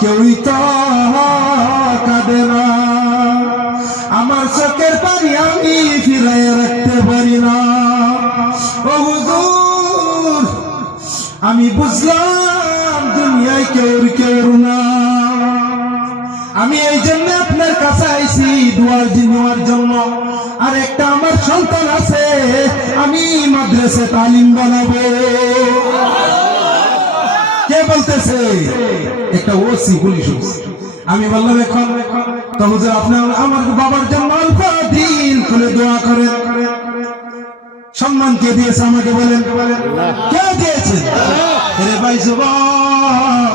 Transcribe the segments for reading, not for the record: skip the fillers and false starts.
কেউই তো কাঁদে না। আমার চোখের পানি আমি ফিরাই রাখতে পারি না। ও হুজুর, আমি বুঝলাম দুনিয়ায় কেউ না। আমি এই জন্য আপনার কাছে আইছি দোয়ার নেওয়ার জন্য। আর একটা আমার সন্তান আছে, আমি মাদ্রাসা তালিম বানাবো। কে বলতেছে? একটা ওসি, পুলিশ ওসি। আমি বললাম এখন তো হুজুর আপনি আমার বাবার জন্য অল্প দিন খুলে দোয়া করেন। সম্মান কে দিয়েছে আমাকে বলেন? কে দিয়েছে? রে ভাই যুবক,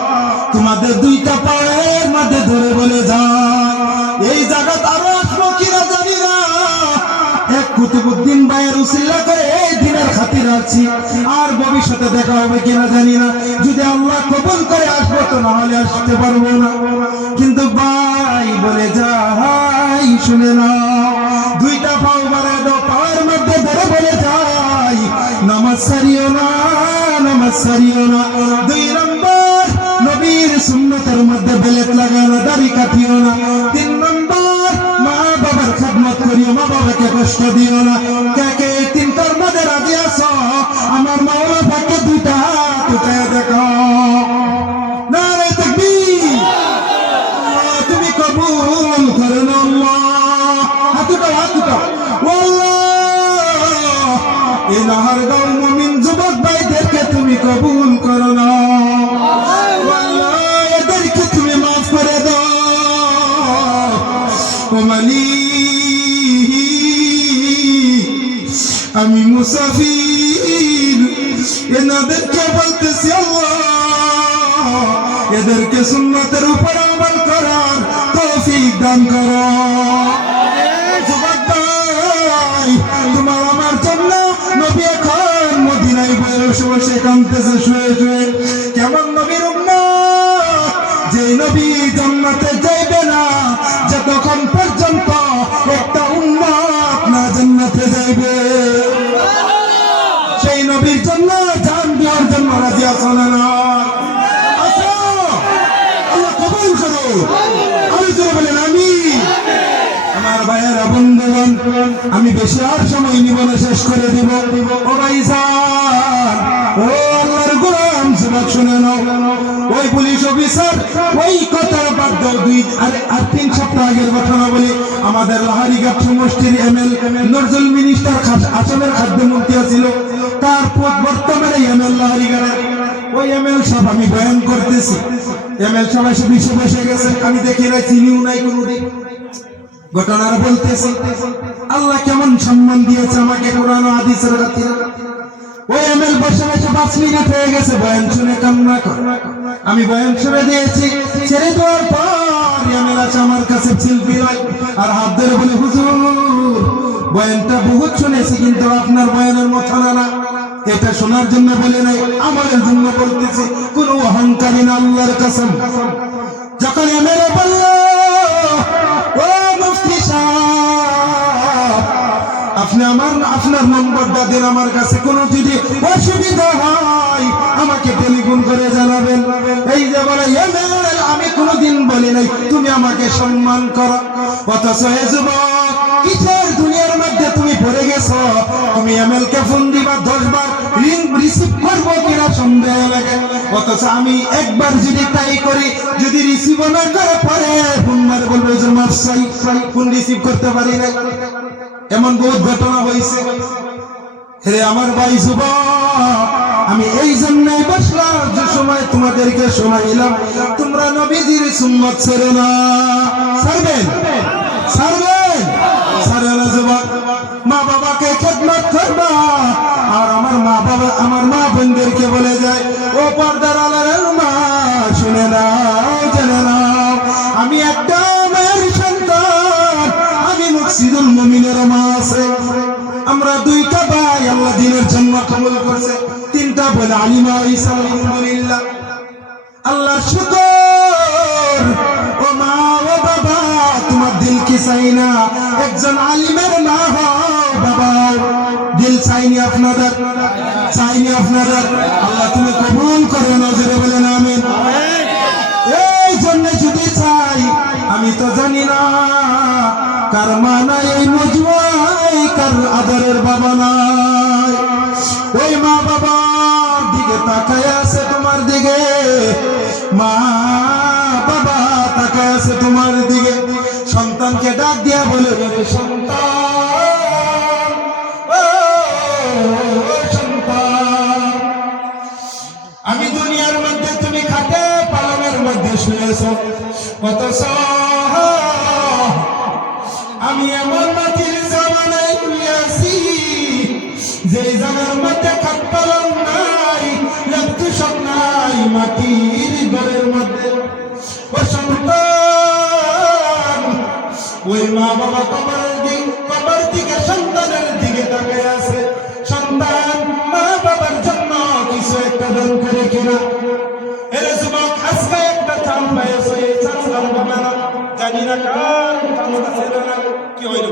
তোমাদের দুইটা পায়ের মধ্যে ধরে বলে যায়, এই জায়গা আরো আসবো কিনা জানি না। এক কুতুবউদ্দিন ভাইয়ের উসিলা করে এই দিনের খাতির আছি, আর ভবিষ্যতে দেখা হবে কিনা জানি না। যদি আল্লাহ কবুল করে আসবো তো, না হলে আসতে পারবো না। কিন্তু ভাই বলে যাই, শুনে না, দুইটা পাও বাড়ায় দাও, পায়ের মধ্যে ধরে বলে যাই, নামাজ ছাড়িও না, নামাজ ছাড়িও না। 2 নম্বর, নবীর সুন্নতের মধ্যে বেলেট লাগাও না, দাড়ি কাটিও না। 3 নম্বর, মা বাবার খেদমত করিও, মা বাবাকে কষ্ট দিও না। কে কে 3টার মধ্যে রাজি আছো? আমার মাওলা পাকে 2টা হাত উঠায় দেখো। নারে তাকবীর। তুমি কবুল করেন আল্লাহ। হাত উঠাও, হাত উঠাও। আল্লাহ, এই নাহারগাঁও মুমিন যুবক ভাইদেরকে তুমি কবুল করো না। আল্লাহ, এদেরকে তুমি মাফ করে দাও। ও মালিক, আমি মুসাফির, এনাদেরকে বলতেছি আল্লাহ, এদেরকে সুন্নতের উপর আমল করার তৌফিক দান করো। যুবক ভাই, তোমার আমার জন্য নবী এখন মদিনায় বসে বসে কাঁদতেছে শুয়ে শুয়ে। কেমন নবীর উম্মত, যে নবী জান্নাতে যাইবে না যতক্ষণ পর্যন্ত একটা উম্মত না জান্নাতে যাইবে। সেই নবীর জন্য জান দেওয়ার জন্য রাজি আছো না? আছো? আল্লাহ কবুল করো। আমি জোরে বলেন আমিন। আমার ভাইয়েরা, বন্ধুগণ, আমি বেশি আর সময় নিব না, শেষ করে দিব। ও ভাইজান, ও আল্লাহর গোলাম, যুবক শুনে নাও। ওই পুলিশ অফিসার, ওই কথা বাদ দাও, 2-3 সপ্তাহ আগের ঘটনা বলি। আমাদের লাহারিঘাট সমষ্টির এমএল নজরুল মিনিস্টার আসামের খাদ্যমন্ত্রী ছিল, তার বর্তমানে এমএল লাহারিঘাটের। ওই এমএল সাহেব, আমি বয়ান করতেছি, এমএল সাহেব এসে বসে গেছে। আমি দেখি নাই, চিনিও নাই কোনদিন। ঘটনার বলতেছি, আল্লাহ কেমন সম্মান দিয়েছে আমাকে কোরআন ও হাদিসের খাতিরে। ওই এমএল বসে 5 মিনিট হয়ে গেছে, বয়ান শুনে কান্না করে। আমি বয়ান ছেড়ে দিয়েছি। ছেড়ে দেওয়ার পর এমএল আছে আমার কাছে সেলফি আর হাত ধরে বলে, হুজুর বয়ানটা বহুত শুনেছি, কিন্তু আপনার বয়ানের মতো না। এটা শোনার জন্য বলে নাই, আমাদের জন্য বলতেছি, কোন অহংকারী না, আল্লাহর কসম। যখন এমএল বলল, ও মুফতি সাহেব, আপনি আপনার নম্বরটা দেন আমার কাছে, কোনো যদি অসুবিধা হয় আমাকে টেলিফোন করে জানাবেন। এই যে বলে এমএল, আমি কোনোদিন বলি নাই তুমি আমাকে সম্মান করো, অথচ এ যুবক কিসের দুনিয়ার মধ্যে তুমি পড়ে গেছো? তুমি এমএল কে ফোন দিবা 10 বার, রিং রিসিভ করবো কিনা সন্দেহ লাগে। অথচ আমি একবার যদি ট্রাই করি, যদি রিসিভ না করে পরে ফোন মারে বলবো যে মাফসাই, ফোন রিসিভ করতে পারি না। এমন বহুত ঘটনা হয়েছে। হে আমার ভাই যুবক, আমি এই জন্যই বসলাম যে সময় তোমাদেরকে শোনাইলাম, তোমরা নবীজির সুন্নাত ছেড়ো না। ছাড়বেন? ছাড়বেন? ছাড়ে না যুবক। মা বাবাকে খেদমত করবা। আর আমার মা বোনদেরকে বলে যায়, ও পর্দার আড়ালের মা, শুনে নাও, জেনে নাও, আমি একটা মায়ের সন্তান, আমি মুকসিদুল মুমিনের মা আছে। আমরা 2টা ভাই আল্লাহ দিনের জন্য কবুল করছে। 3টা বলে আলিমা হইছে, আলহামদুলিল্লাহ, আল্লাহর শুকর। ও মা, ও বাবা, তোমার দিল কি চাই না একজন আলিমের মা হও? বাবা, দিল চাইনি আপনাদের, চাইনি আপনাদের। আল্লাহ তুমি কবুল করো, নজরে বলেন আমিন। এই জন্য কার মা নাই এই মজুয়ায়, কার আদরের বাবা নাই। ওই মা বাবার দিকে তাকায় আছে তোমার দিকে, মা বাবা তাকায় আছে তোমার দিকে। সন্তানকে ডাক দিয়া বলে সন্তান, ও সন্তান, আমি দুনিয়ার মধ্যে তুমি খাটে পালনের মধ্যে শুয়েছ, অথচ আমি এমন মাটির জামানায় শুয়েছি যে জায়গার মধ্যে খাট পালন নাই, লক্ষ্য নাই, মাটির ঘরের মধ্যে। ও সন্তান, ওই মা বাবা কবর দিকে সন্তানের দিকে তাকিয়ে আছে। সন্তান মা বাবার জন্য কিছু একটা দান করে কিনা। এর যুবক আজকে একটা চাল পাইছে, এই চাল পাবে না, জানি না কার চাল আছে না কি হইল।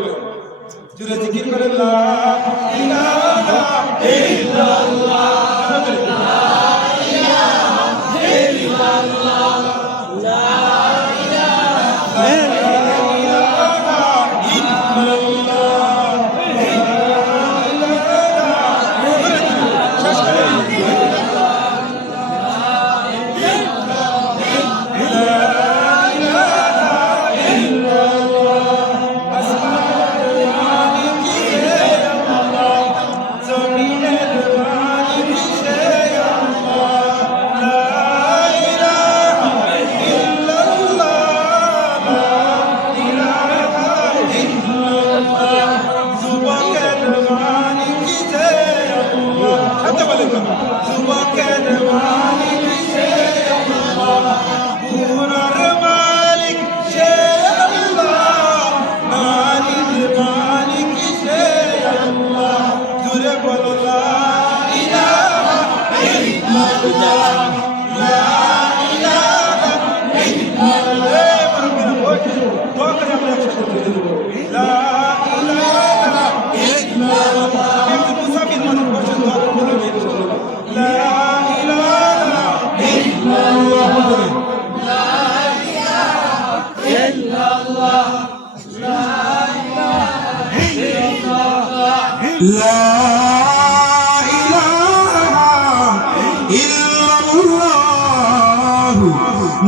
জুড়ে জিকির করে লা ইলাহা ইল্লাল্লাহ, লা ইলাহা ইল্লাল্লাহ, লা ইলাহা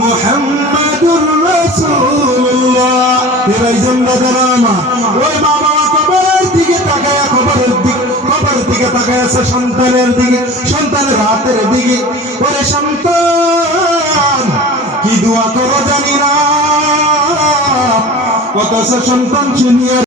মুহাম্মাদুর রাসূলুল্লাহ। এরাই জান্নাতেরামা। ওই মা বাবা কবরের দিকে তাকায়, কবর দিকে তাকায় আছে সন্তানের দিকে, সন্তানের হাতের দিকে। ওরে সন্তান কি দোয়া করো জানি না, অথচ সন্তান শুনিয়া